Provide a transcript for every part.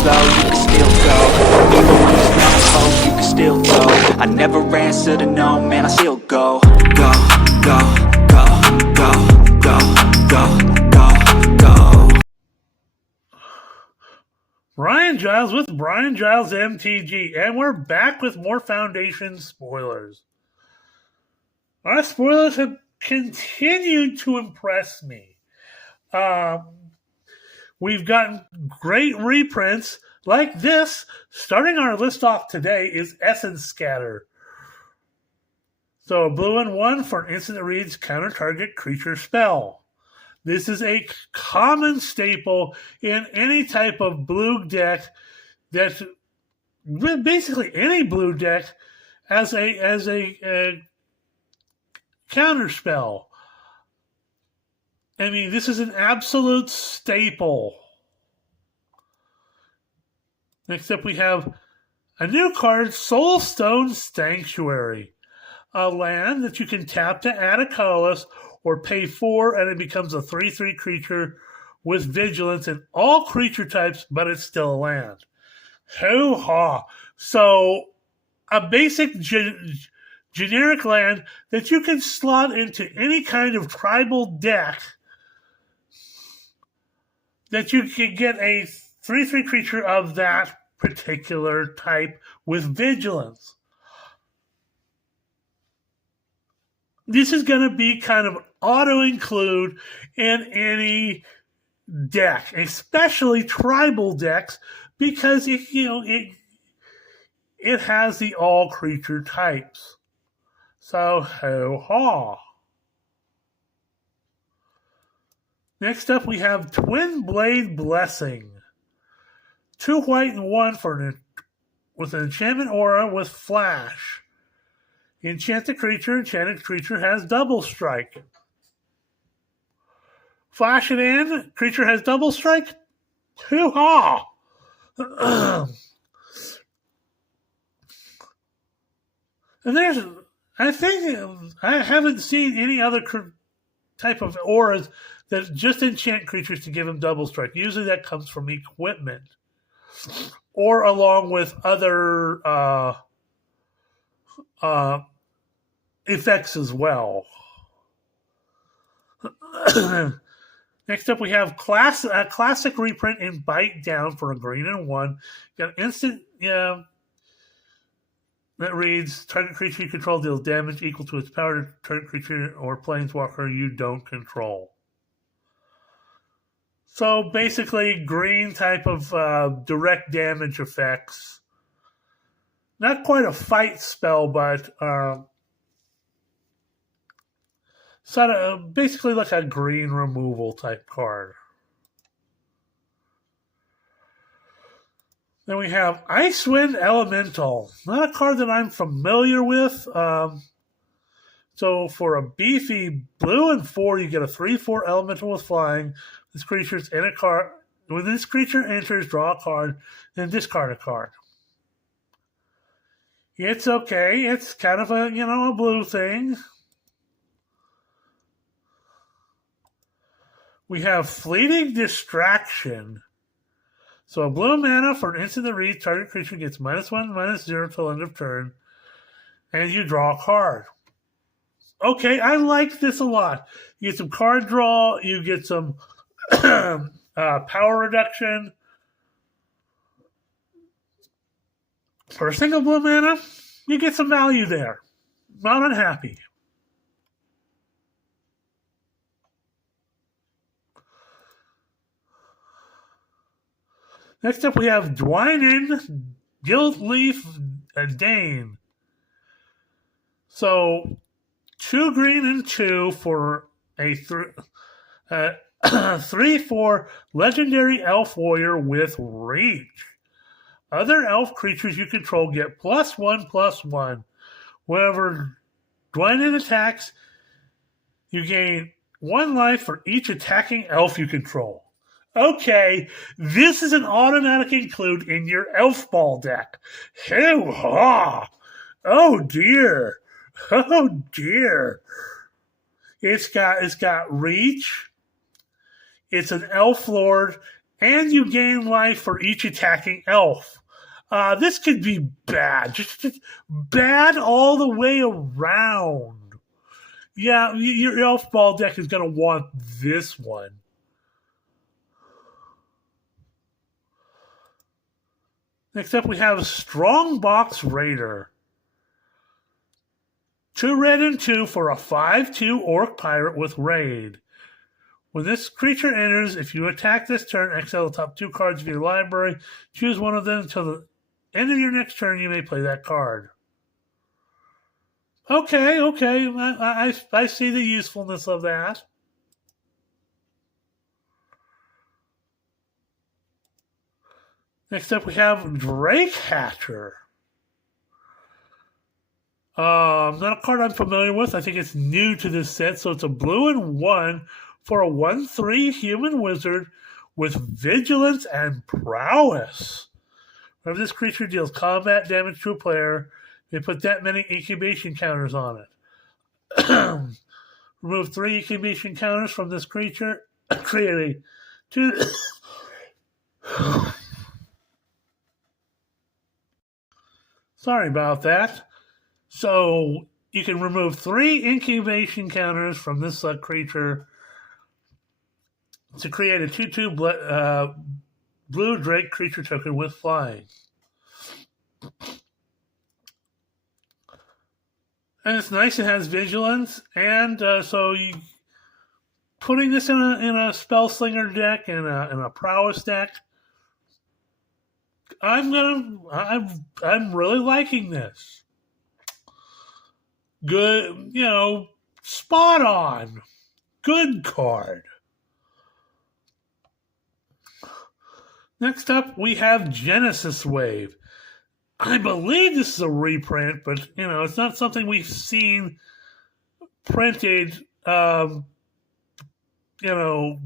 slow, you can still go. Even when there's no hope, you can still go. I never answer to no, man, I still go. Go, go, go, go, go, go, go, go. Brian Giles with Brian Giles MTG, and we're back with more Foundation spoilers. Our spoilers have continued to impress me. We've gotten great reprints like this. Starting our list off today is Essence Scatter. So a blue and 1 for an instant that reads counter target creature spell. This is a common staple in any type of blue deck. That's basically any blue deck as a counter spell. I mean, this is an absolute staple. Next up, we have a new card, Soulstone Sanctuary. A land that you can tap to add a colorless or pay 4, and it becomes a 3/3 creature with vigilance in all creature types, but it's still a land. Hoo-ha! So, a basic generic land that you can slot into any kind of tribal deck that you can get a 3/3 creature of that particular type with vigilance. This is going to be kind of auto-include in any deck, especially tribal decks, because it has the all creature types. So, ho-ha. Next up, we have Twin Blade Blessing. 2 white and 1 with an enchantment aura with flash. Enchanted creature has double strike. Flash it in, creature has double strike. Hoo-ha! And I haven't seen any other type of auras that just enchant creatures to give them double strike. Usually that comes from equipment or along with other effects as well. Next up, we have a classic reprint in Bite Down for a green and 1. Got an instant that reads, target creature you control deals damage equal to its power to target creature or planeswalker you don't control. So basically, green type of direct damage effects. Not quite a fight spell, but sort of basically like a green removal type card. Then we have Icewind Elemental. Not a card that I'm familiar with. So for a beefy blue and 4, you get a 3/4 elemental with flying. This creature's in a card. When this creature enters, draw a card, then discard a card. It's okay. It's kind of a blue thing. We have Fleeting Distraction. So a blue mana for an instant that reads, target creature gets -1/-0 till end of turn, and you draw a card. Okay, I like this a lot. You get some card draw, you get some power reduction. For a single blue mana, you get some value there. Not unhappy. Next up, we have Dwynen Guildleaf Dane. So, 2 green and 2 for a 3/4 legendary elf warrior with reach. Other elf creatures you control get +1/+1. Whenever Dwynen attacks, you gain 1 life for each attacking elf you control. Okay, this is an automatic include in your Elf Ball deck. Hoo-ha! Oh dear. Oh dear. It's got reach. It's an Elf Lord, And you gain life for each attacking elf. This could be bad. Just bad all the way around. Yeah, your elf ball deck is going to want this one. Next up, we have Strongbox Raider. 2 red and 2 for a 5/2 Orc Pirate with Raid. When this creature enters, if you attack this turn, exile the top 2 cards of your library. Choose one of them until the end of your next turn. You may play that card. Okay. I see the usefulness of that. Next up, we have Drake Hatcher. Not a card I'm familiar with. I think it's new to this set. So it's a blue and 1 for a 1/3 human wizard with vigilance and prowess. Whenever this creature deals combat damage to a player, they put that many incubation counters on it. Remove 3 incubation counters from this creature. Create a 2. Sorry about that. So you can remove 3 incubation counters from this creature to create a 2/2 blue Drake creature token with flying. And it's nice. It has vigilance, and so you putting this in a spell slinger deck and a prowess deck. I'm really liking this. Good, spot on. Good card. Next up, we have Genesis Wave. I believe this is a reprint, but it's not something we've seen printed,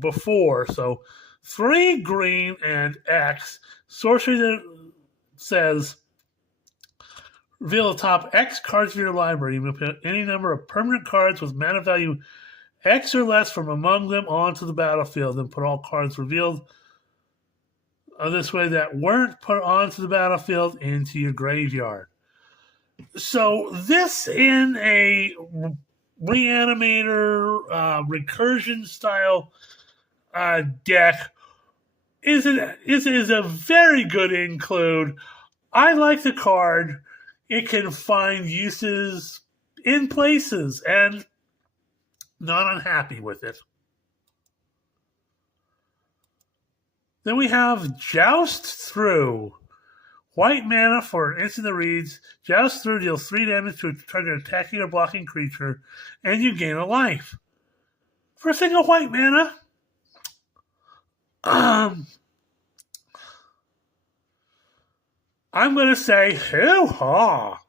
before. So 3 green and X. Sorcery that says reveal the top X cards of your library. You may put any number of permanent cards with mana value X or less from among them onto the battlefield. Then put all cards revealed this way that weren't put onto the battlefield into your graveyard. So this in a Reanimator recursion style deck is a very good include. I like the card. It can find uses in places, and not unhappy with it. Then we have Joust Through. White mana for an instant that reads, Joust Through deals 3 damage to a target attacking or blocking creature, and you gain a life. For a single white mana, I'm going to say, hoo-ha.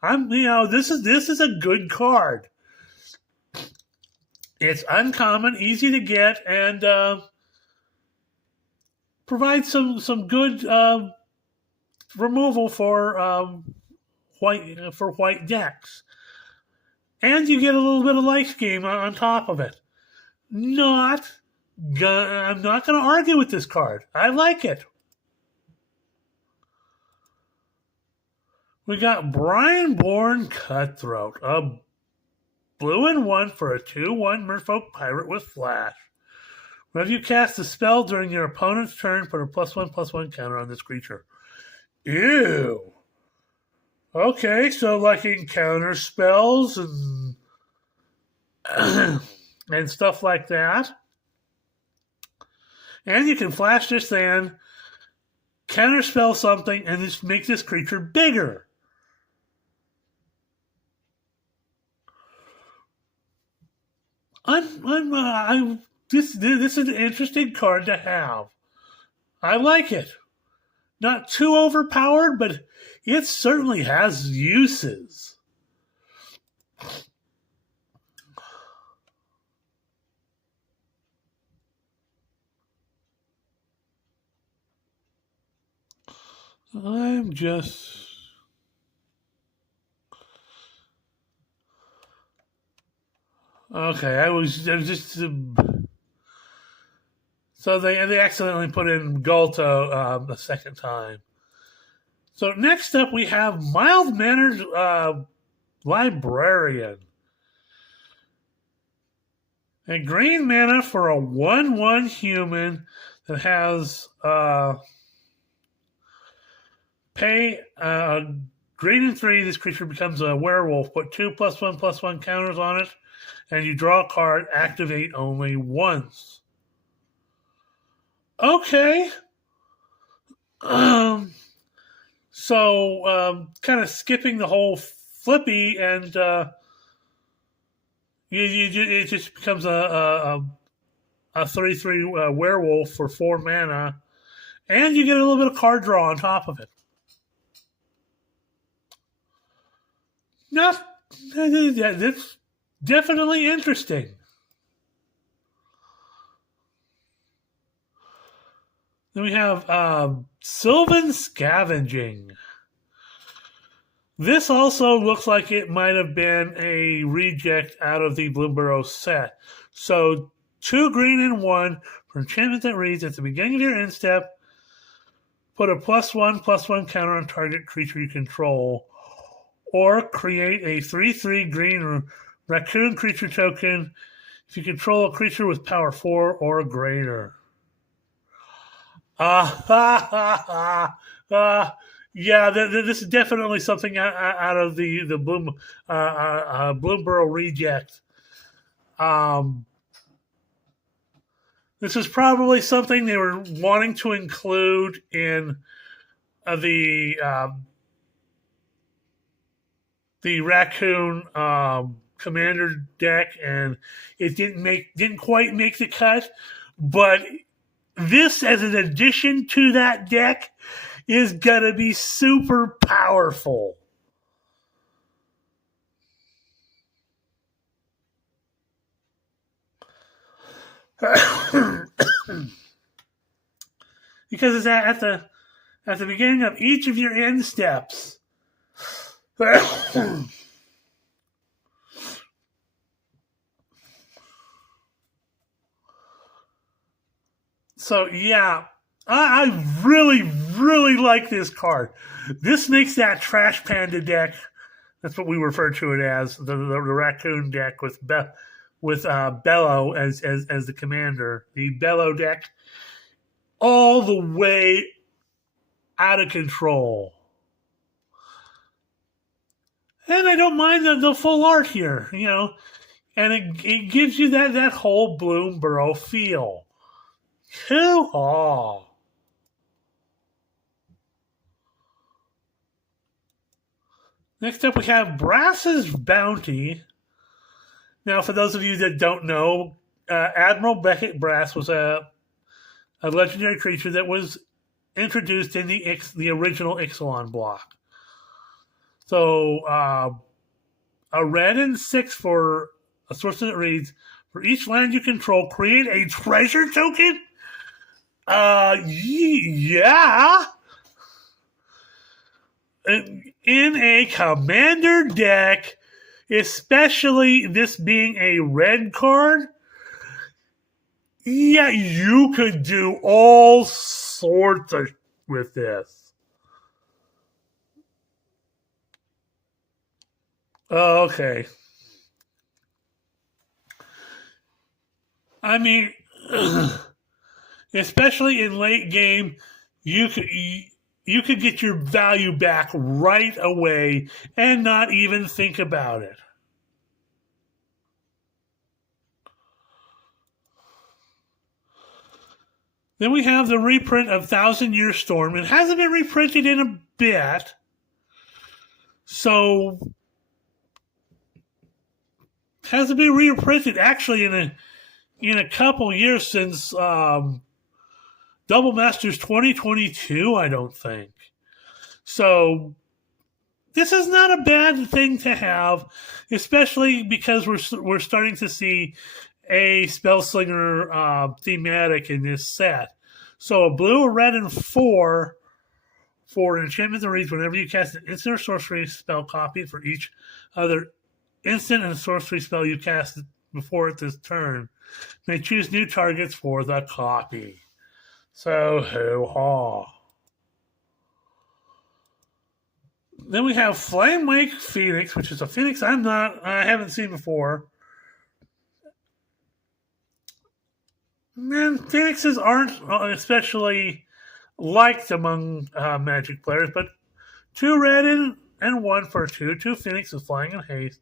This is a good card. It's uncommon, easy to get, and provides some good removal for white decks. And you get a little bit of life gain on top of it. I'm not going to argue with this card. I like it. We got Brineborn Cutthroat, a blue and 1 for a 2/1 Merfolk Pirate with Flash. Whenever you cast a spell during your opponent's turn, put a +1/+1 counter on this creature. Ew. Okay, so like it can counter spells and and stuff like that. And you can flash this in, counter spell something, and just make this creature bigger. This is an interesting card to have. I like it. Not too overpowered, but it certainly has uses. I'm just... Okay, I was just... So they accidentally put in Gulto the second time. So next up we have Mild-Mannered Librarian. A green mana for a 1/1 human that has pay green and 3. This creature becomes a werewolf. Put 2+1/+1 counters on it, and you draw a card. Activate only once. Okay. So kind of skipping the whole flippy, and it just becomes a 3/3 werewolf for 4 mana, and you get a little bit of card draw on top of it. Now, that's definitely interesting. Then we have Sylvan Scavenging. This also looks like it might have been a reject out of the Bloomburrow set. So 2 green and 1 for enchantment that reads at the beginning of your end step, put a +1/+1 counter on target creature you control, or create a 3/3 green raccoon creature token if you control a creature with power 4 or greater. Yeah, this is definitely something out of the Bloomburrow reject. This is probably something they were wanting to include in the raccoon commander deck, and it didn't quite make the cut, but this, as an addition to that deck, is going to be super powerful. Because it's at the beginning of each of your end steps. So, yeah, I really, really like this card. This makes that Trash Panda deck, that's what we refer to it as, the raccoon deck with Bello as the commander, the Bello deck, all the way out of control. And I don't mind the full art here, and it gives you that whole Bloomburrow feel. Hoo-haw. Next up, we have Brass's Bounty. Now, for those of you that don't know, Admiral Beckett Brass was a legendary creature that was introduced in the original Ixalan block. So, a red and 6 for a sorcery that reads, for each land you control, create a treasure token? Yeah. In a commander deck, especially this being a red card, yeah, you could do all sorts with this. Okay. I mean, especially in late game, you could get your value back right away and not even think about it. Then we have the reprint of Thousand Year Storm. It hasn't been reprinted in a bit, so it hasn't been reprinted actually in a couple years since Double Masters 2022, I don't think. So this is not a bad thing to have, especially because we're starting to see a Spellslinger thematic in this set. So a blue, a red, and 4 for an enchantment that reads, whenever you cast an instant or sorcery spell, copy it for each other instant and sorcery spell you cast before this turn may choose new targets for the copy. So, hoo-ha. Then we have Flamewake Phoenix, which is a Phoenix I haven't seen before. And Phoenixes aren't especially liked among Magic players, but 2 red and 1 for 2. 2 Phoenixes flying in haste.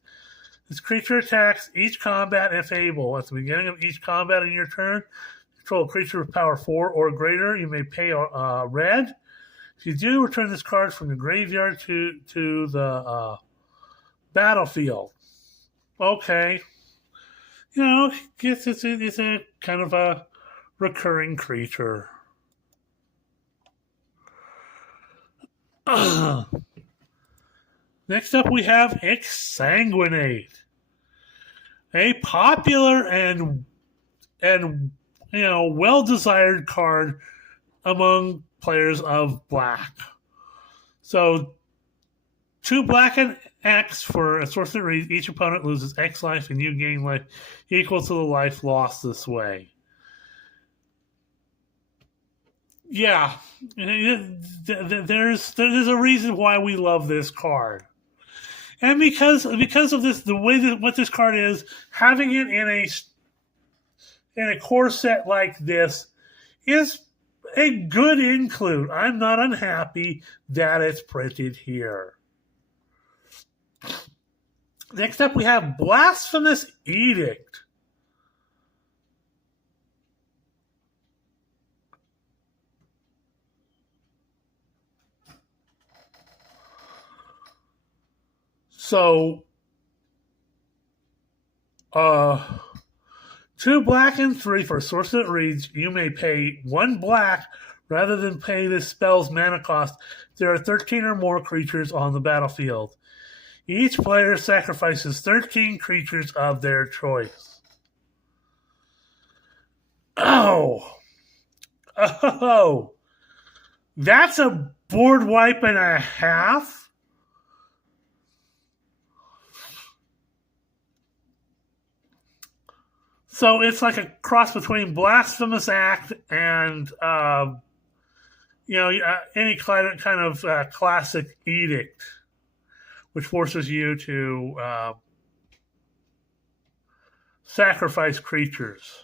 This creature attacks each combat if able. At the beginning of each combat in your turn, control a creature with power 4 or greater. You may pay red. If you do, return this card from the graveyard to the battlefield. Okay. It's a kind of a recurring creature. Next up, we have Exsanguinate, a popular and well-desired card among players of black. So, 2 black and X for a source that reads each opponent loses X life and you gain life equal to the life lost this way. Yeah, there's a reason why we love this card. And because of this, the way that what this card is, having it in a core set like this is a good include. I'm not unhappy that it's printed here. Next up, we have Blasphemous Edict. So, 2 black and 3 for a source that reads, you may pay 1 black rather than pay this spell's mana cost. There are 13 or more creatures on the battlefield. Each player sacrifices 13 creatures of their choice. Oh, that's a board wipe and a half. So it's like a cross between Blasphemous Act and, any kind of classic edict, which forces you to sacrifice creatures.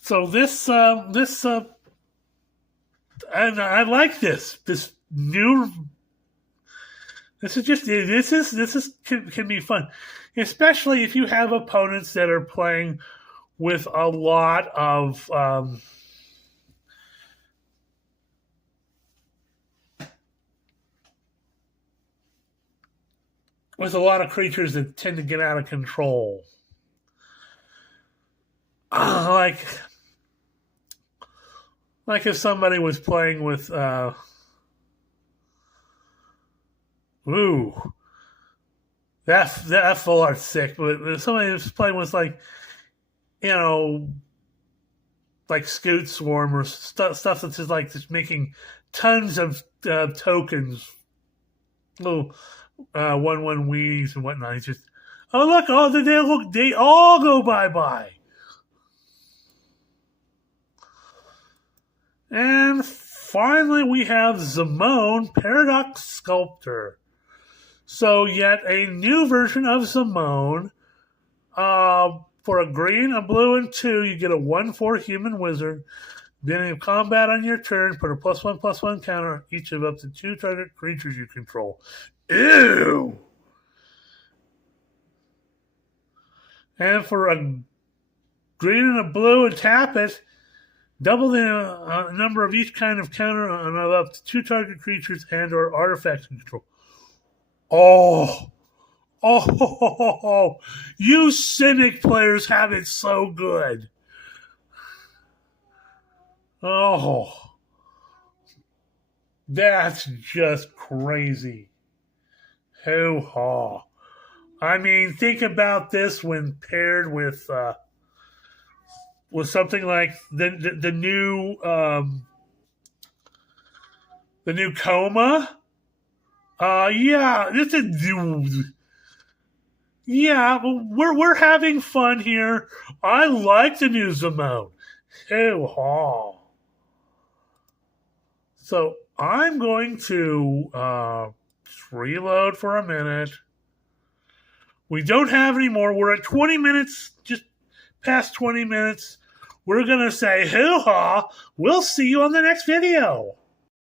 So I like this new. This can be fun, especially if you have opponents that are playing with a lot of creatures that tend to get out of control. Like if somebody was playing with that full art's sick, but if somebody was playing with like Scout Swarm or stuff that's just making tons of tokens, little 1/1 weenies and whatnot. It's just they all go bye. And finally, we have Zimone, Paradox Sculptor. So yet a new version of Zimone. For a green, a blue, and 2, you get a 1/4 human wizard. Beginning of combat on your turn, put a +1/+1 counter on each of up to 2 target creatures you control. Ew! And for a green and a blue, and tap it, double the number of each kind of counter on up to 2 target creatures and or artifacts you control. Oh, you Cynic players have it so good. Oh, that's just crazy. Hoo-ha. I mean, think about this when paired with was something like the new Coma. Yeah, this is. Yeah, we're having fun here. I like the new Zimone. Hoo-ha. So I'm going to reload for a minute. We don't have any more. We're at 20 minutes, just past 20 minutes. We're going to say hoo-ha. We'll see you on the next video.